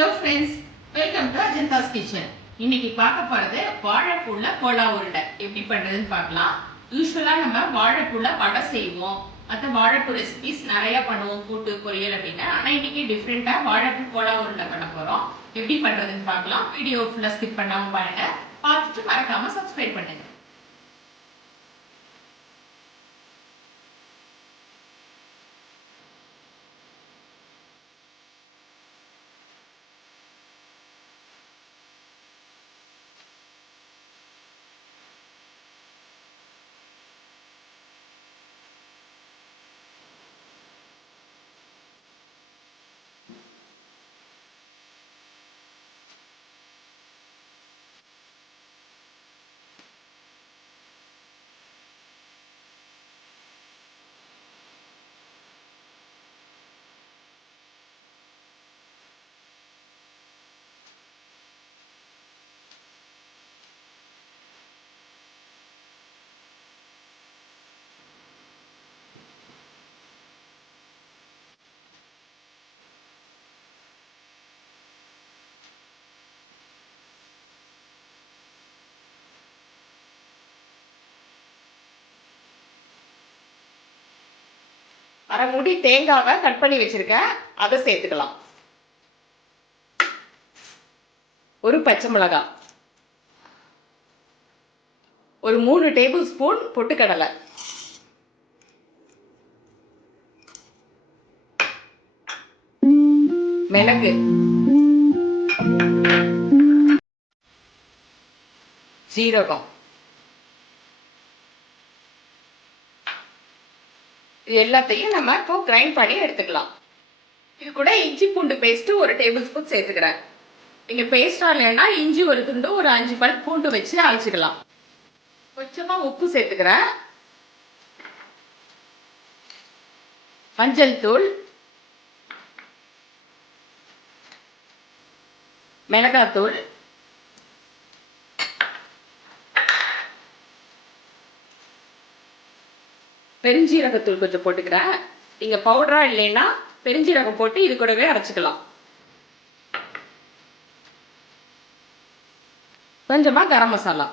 Hello friends, welcome to Ajantha's kitchen. இன்னைக்கு பார்க்க போறது வாழைப்பூல கோலா உருண்டை எப்படி பண்றதுன்னு பார்க்கலாம். யூஸ்வலா நம்ம வாழைப்பூல வடை செய்வோம், மற்ற வாழைப்பூ ரெசிபிஸ் நிறைய பண்ணுவோம், கூட்டு பொரியல் அப்படின்னு. ஆனா இன்னைக்கு டிஃப்ரெண்டா வாழைப்பூ கோலா உருண்டை பண்ண போறோம். எப்படி பண்றதுன்னு பார்க்கலாம். வீடியோ ஃபுல்லா ஸ்கிப் பண்ணாம பாருங்க. பார்த்துட்டு மறக்காம சப்ஸ்கிரைப் பண்ணுங்க. அரை மூடி தேங்காவை கட் பண்ணி வச்சிருக்கேன், அதை சேர்த்துக்கலாம். ஒரு பச்சை மிளகாய், ஒரு 3 டேபிள் ஸ்பூன் பொட்டுக்கடலை, மிளகு, சீரகம், இது எல்லாத்தையும் நம்ம இப்போ கிரைண்ட் பண்ணி எடுத்துக்கலாம். இது கூட இஞ்சி பூண்டு பேஸ்ட் 1 டேபிள் ஸ்பூன் சேர்த்துக்கிறேன். நீங்க பேஸ்டா இல்லைன்னா இஞ்சி ஒரு துண்டு, ஒரு 5 பல் பூண்டு வச்சு அரைச்சிக்கலாம். கொஞ்சமா உப்பு சேர்த்துக்கிறேன், மஞ்சள் தூள், மிளகாத்தூள், பெருஞ்சீரகத்தூள் கொஞ்சம் போட்டுக்கிறேன். நீங்க பவுடரா இல்லைன்னா பெருஞ்சீரகம் போட்டு இது கூடவே அரைச்சிக்கலாம். கொஞ்சமா கரம் மசாலா.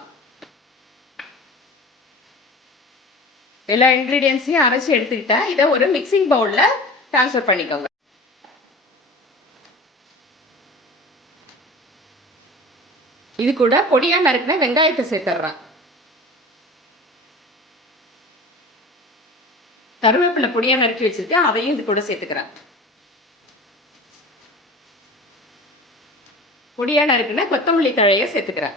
எல்லா இன்கிரீடியன்ஸையும் அரைச்சி எடுத்துக்கிட்டேன். இதை ஒரு மிக்சிங் பவுல்ல ட்ரான்ஸ்ஃபர் பண்ணிக்கோங்க. இது கூட பொடியா நறுக்கின வெங்காயத்தை சேர்த்துறேன். கருவேப்பிலை பொடியா நறுக்கி வச்சிருக்கேன், அதையும் இது கூட சேர்த்துக்கிறேன். பொடியா நறுக்கின கொத்தமல்லி தழையை சேர்த்துக்கிறேன்.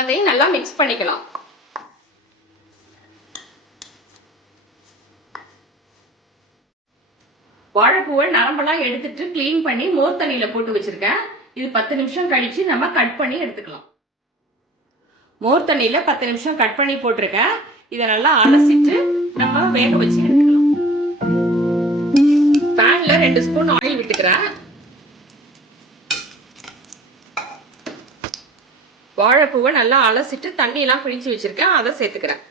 அதையும் நல்லா மிக்ஸ் பண்ணிக்கலாம். வாழைப்பூவை நரம்பெல்லாம் எடுத்துட்டு கிளீன் பண்ணி மோர் தண்ணியில போட்டு வச்சிருக்கேன். இது 10 நிமிஷம் கழிச்சு நம்ம கட் பண்ணி எடுத்துக்கலாம். மோர் தண்ணியில 10 நிமிஷம் கட் பண்ணி போட்டிருக்கேன். இதை நல்லா அலசிட்டு நம்ம வேக வச்சு எடுத்துக்கலாம். பேன்ல 2 ஸ்பூன் ஆயில் விட்டுக்கிறேன். வாழைப்பூவை நல்லா அலசிட்டு தண்ணியெல்லாம் பிழிச்சு வச்சிருக்கேன், அதை சேர்த்துக்கிறேன்.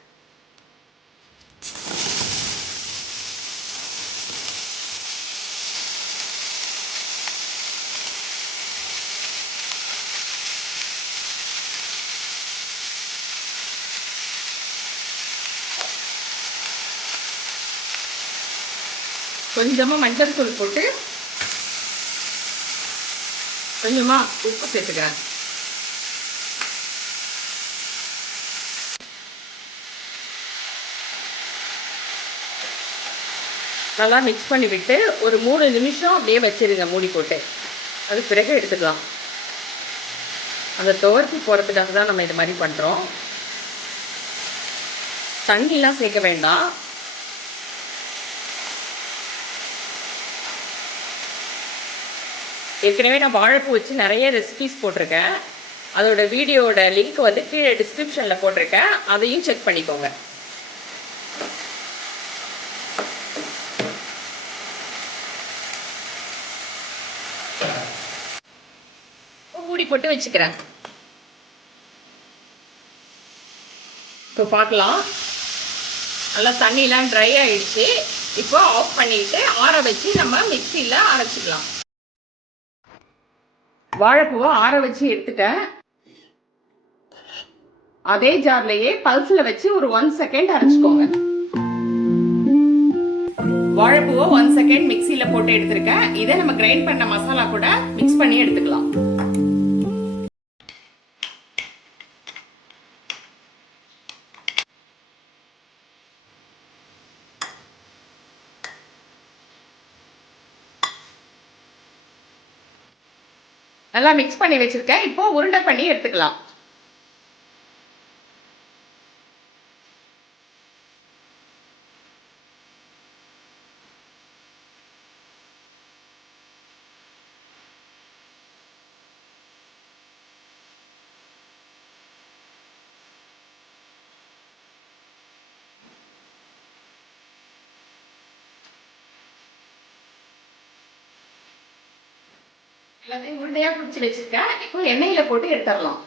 கொஞ்சமா மஞ்சள் தூள் போட்டு கொஞ்சமா உப்பு சேர்த்துக்கிறேன். நல்லா மிக்ஸ் பண்ணி விட்டு ஒரு 3 நிமிஷம் அப்படியே வச்சிருங்க மூடி போட்டு. அது பிறகு எடுத்துக்கலாம். அந்த துவர்ப்பு போகிறதுக்காக தான் நம்ம இது மாதிரி பண்ணுறோம். தண்ணிலாம் சேர்க்க வேண்டாம். ஏற்கனவே நான் வாழைப்பூ வச்சு நிறைய ரெசிபிஸ் போட்டிருக்கேன். அதோட வீடியோட லிங்க் வந்து கீழே டிஸ்கிரிப்ஷனில் போட்டிருக்கேன், அதையும் செக் பண்ணிக்கோங்க. மூடி போட்டு வச்சுக்கிறேன். இப்போ பார்க்கலாம். நல்லா தண்ணிலாம் ட்ரை ஆயிடுச்சு. இப்போ ஆஃப் பண்ணிட்டு ஆற வச்சு நம்ம மிக்சியில் அரைச்சிக்கலாம். வாழைப்பூவை ஆற வச்சு எடுத்துட்டேன். அதே ஜார்லயே பல்ஸ்ல வச்சு ஒரு 1 செகண்ட் அரைச்சுக்கோங்க. வாழைப்பூவை 1 செகண்ட் மிக்சியில போட்டு எடுத்திருக்கேன். இதை நம்ம கிரைண்ட் பண்ண மசாலா கூட மிக்ஸ் பண்ணி எடுத்துக்கலாம். நல்லா மிக்ஸ் பண்ணி வச்சிருக்கேன். இப்போ உருண்டை பண்ணி எடுத்துக்கலாம். எல்லாத்தையும் உருண்டையா பிடிச்சி வச்சிருக்கேன். இப்போ எண்ணெயில போட்டு எடுத்துடலாம்.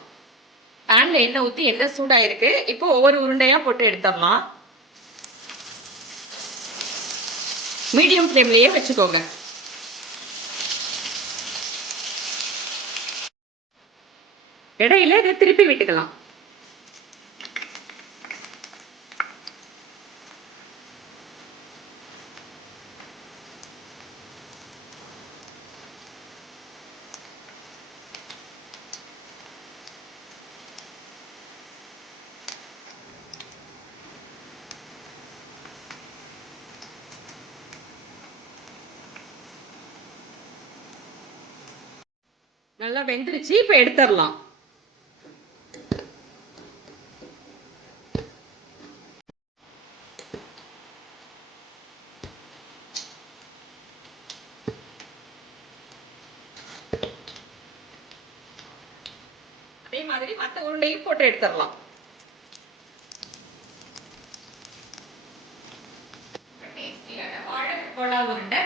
பேன்ல எண்ணெய் ஊற்றி எண்ணெய் சூடாயிருக்கு. இப்போ ஒவ்வொரு உருண்டையா போட்டு எடுத்துடலாம். மீடியம் ஃப்ளேம்லயே வச்சுக்கோங்க. இடையில இதை திருப்பி விட்டுக்கலாம். நல்லா வெந்துருச்சு. இப்போ எடுத்துடலாம். அதே மாதிரி மற்ற உருண்டையும் போட்டு எடுத்துடலாம். வாழைப்பழ உருண்டை